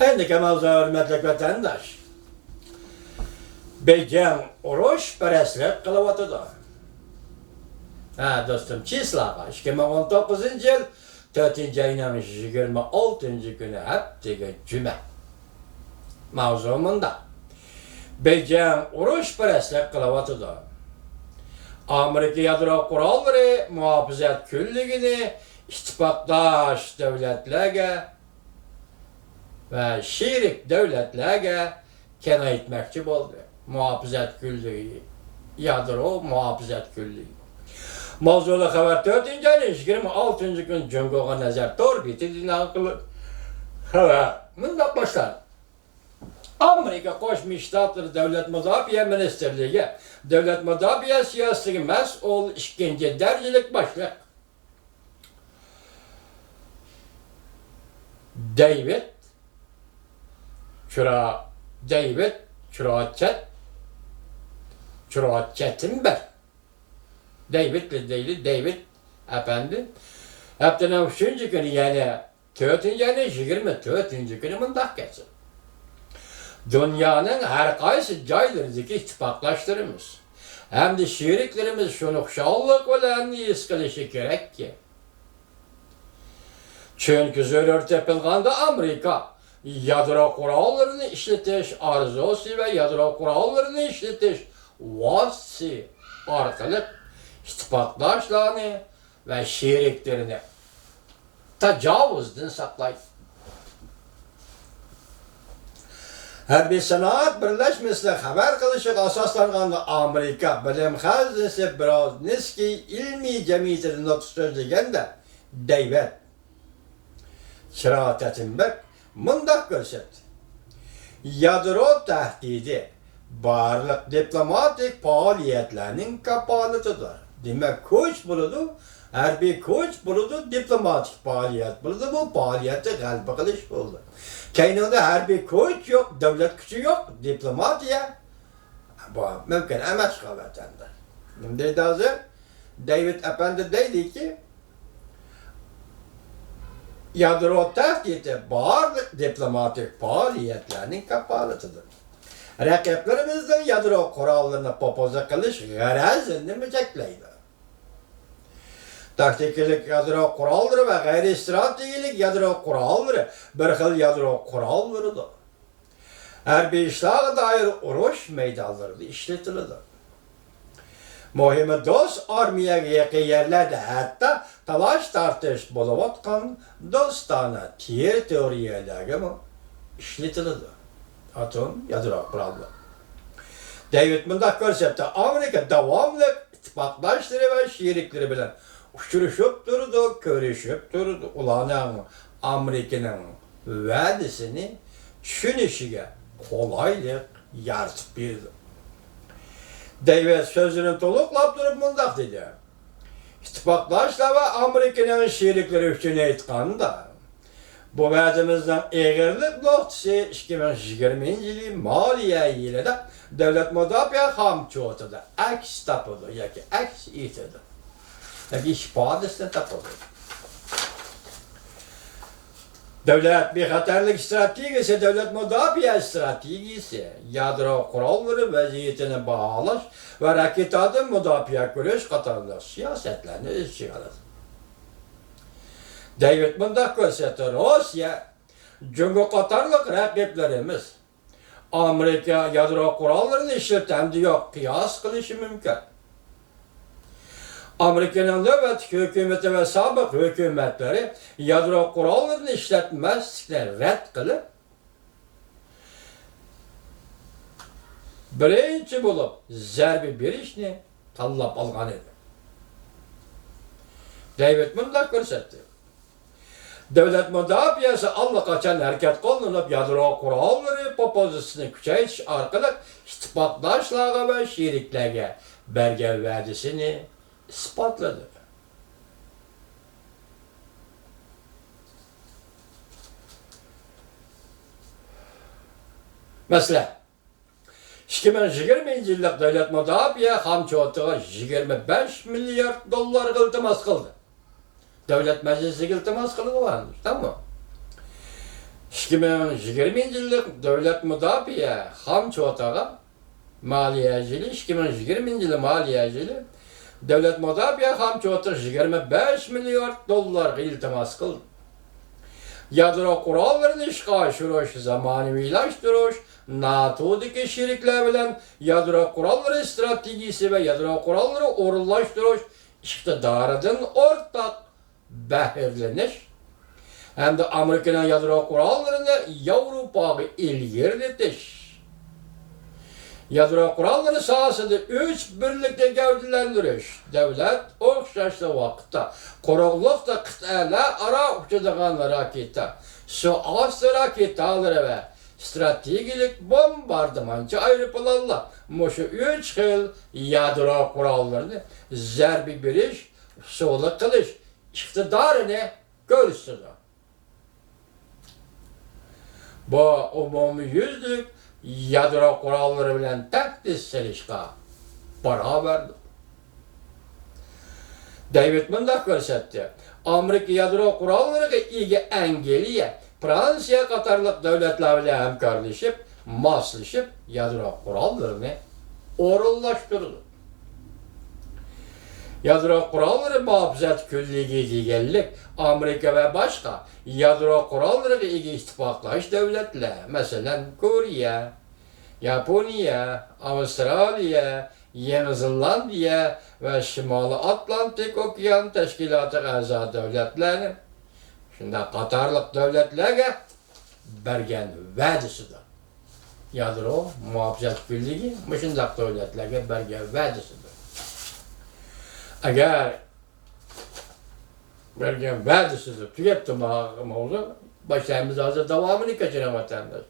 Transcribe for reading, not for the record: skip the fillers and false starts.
Endiki mavzu hürmetlik vatandaş. Bejen uruş perestlik kılıvatıdı. Ha dostum, Çislağa 2019 yıl 4. ayının 26. günü hepteki cüme. Mavzumunda. Bejen uruş perestlik kılıvatıdı. Amerika yadro kuralları muhafazat küllüğünü ittifakdaş devletlerge ve şirik devletlerge kenayetmekçi oldu. Muhafazat küllüğü, yadro muhafazat küllüğü. Mavzulu haber 4. ayın 26. gün Cumhur'a nazar tor bitirdiğini akıllı. Haber, bundan başlar. Amerika Koşmuş Ştatları Devlet Müdafiye Ministerliği, Devlet Müdafiye Siyaseti Mes'ul işkence dercilik başlık. David Çuratçetimber. David efendim. Haftanın 3. günü yani 4. yani 24. günü mındak geçsin. Dünyanın her kaysi caylarındaki ittifaklaştırımız. Hem de şiriklerimiz şunukşallık olan iskilişi gerek ki. Çünkü zörür tepilganda Amerika yadro kurallarını işletiş arzusu ve yadro kurallarını işletiş vasısı arkalık ittifaklaşlarını ve şiriklerini tecavüzden saklayın. Harbiy Sanoat Birleşmesi'ne haber kılışık asaslanğanda Amerika Bilim Hazinesi Brzezinski ilmi cemiyetinin noktasözlegende David Çuratçetimber mındak görsetti. Yadro tehdidi barlık diplomatik faaliyetlerinin kapalıtıdır. Demek koç buludu, harbiy koç buludu, diplomatik faaliyet buludu. Bu faaliyette galba kılış oldu. Kaynında harbiy koç yok, devlet gücü yok, diplomatiye. Bu mümkün emas kavvetende. Şimdi hazır David Efendi dedi ki yadro tehdidi barlık diplomatik faaliyetlerinin kapalıtıdır. Rakiplerimizden yadro kurallarını popoza kılış garazını mücekleydi. Taktiklik yadro kuralları ve gayri stratejilik yadro kuralları bir xil yadro kurallarıdır. Harbiy işlerine dair uruş meydanları işletildi. Muhimi dost armiyaga yaqin yerlerde hatta talash tartish bo'layotgan do'stona territoriyalarga ishlatiladi. Atom yadro qurollar. David mundaq ko'rsatdi. Amerika davomli ittifoqdoshlari va sheriklari bilan uchrashib turdi, ko'rishib turdi. Ularning Amerikaning va'dasini tushunishiga qulaylik yaratib berdi. David sözünü toluqlab turib mundaq dedi. İttifaqdaşlar ve Amerika'nın şerikleri üçün aytganda bu vəzimizdən eğirlik noktası 2020 yılı maliye yılında devlet müdafiə xamçotuda əks tapıldı, yoki əks etildi. Yani ifadesini tapıldı. Devlet bir xatarlık stratejisi, devlet müdafiə stratejisi, yadro kuralları vaziyetini bağlaş ve raketatın müdafiə görüş qatarında siyasetlerini öz çıkarır. David mundaq gösterdi. Rusya, Cumhur qatarlık rakiplerimiz Amerika yadro kurallarını işletemdi yok, kıyas kılışı mümkün. Amerika'nın növbəti hükümeti ve sabık hükümetleri yadro kurallarını işletmezlikleri rədd qılıb birinci bulup zərbi berişini tanlap alğan idi. David mundaq gösterdi. Devlet müdafiyası allaqaçan hərəkət qolunub yadro kuralları popozisini küçəyiş arqılıq ittifaqdaşlarga ve şeriklerge bergen vədisini ispatladı. Mesela 2020 yıllık devlet müdafiə xamçotuğa 25 milyard dollar iltimas qıldı. Devlet meclisi iltimas qılığı varmış, tamam mı? 2020 yıllık devlet müdafiye ham çoğutağa maliyecili 2020 yılı maliyecili devlet müdafiye ham çoğuta 25 milyar dolar iltimas kıldı. Yadro kurallarını işgal aşırış, zamanıvilaştırış, NATO'daki şirikler bilen yadro kuralları stratejisi ve yadro kuralları orullaştırış iktidarının ortak behirleniş hem de Amerika'nın yadro kurallarını Avrupa'ya ilgirletiş. Yadro kuralları sahasında 3 birlikte gövdelendiriş, devlet okşaşlı vakitte, korulukta kıtayla ara uçudağın raketa, su astı raketaları ve stratejik bombardımancı ayrıpılarla muşu 3 yıl yadro kurallarını zerbi biriş, solu kılış, iktidarını görsün. Bu umumi yüzlük yadro kuralları bilen takdis selişka beraberdir. David Mındak görsetti. Amerika yadro kuralları ilgi engeliye Fransa Katarlık devletlerle hemkarlaşıp, maslaşıp yadro kurallarını orullaştırdı. Yadro kuralları muhafazat külliği digellik Amerika ve başka yadro kuralları ilgi ittifaklaş devletler, mesela Kore, Japonya, Avustralya, Yeni Zellandiya ve Şimali Atlantik Okyan Teşkilatı azad devletlerinin şimdi Katarlık devletlerine bergen vədisidir. Yadro muhafazat külliği müşündak devletlerine bergen vədisidir. Eğer bergen vədisidir, tükettim oldu, başlayımız hazır devamını kaçıran vatandaş.